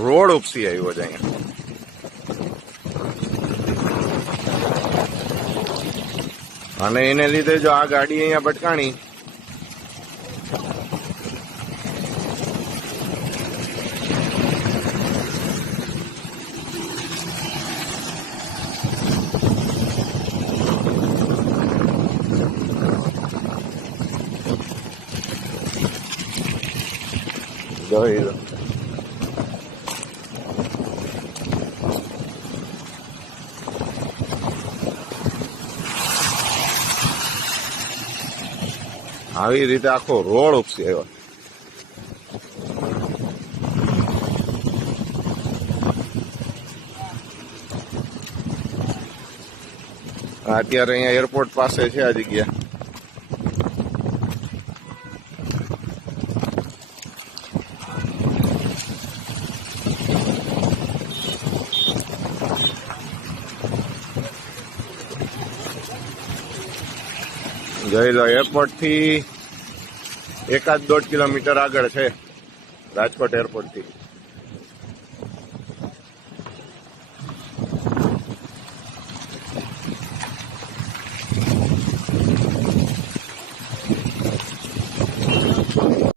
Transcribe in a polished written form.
Road ઉપસી આવ્યો છે અહીંયા. અને એને લીધે જો આ ગાડી અહીંયા ભટકાણી જોઈ લો. આવી રીતે આખો રોડ ઉપસી આવ્યો. અત્યારે અહીંયા એરપોર્ટ પાસે છે આ જગ્યા. જોઈ લો, એરપોર્ટ થી 1-1.5 કિલોમીટર આગળ છે રાજકોટ એરપોર્ટ થી.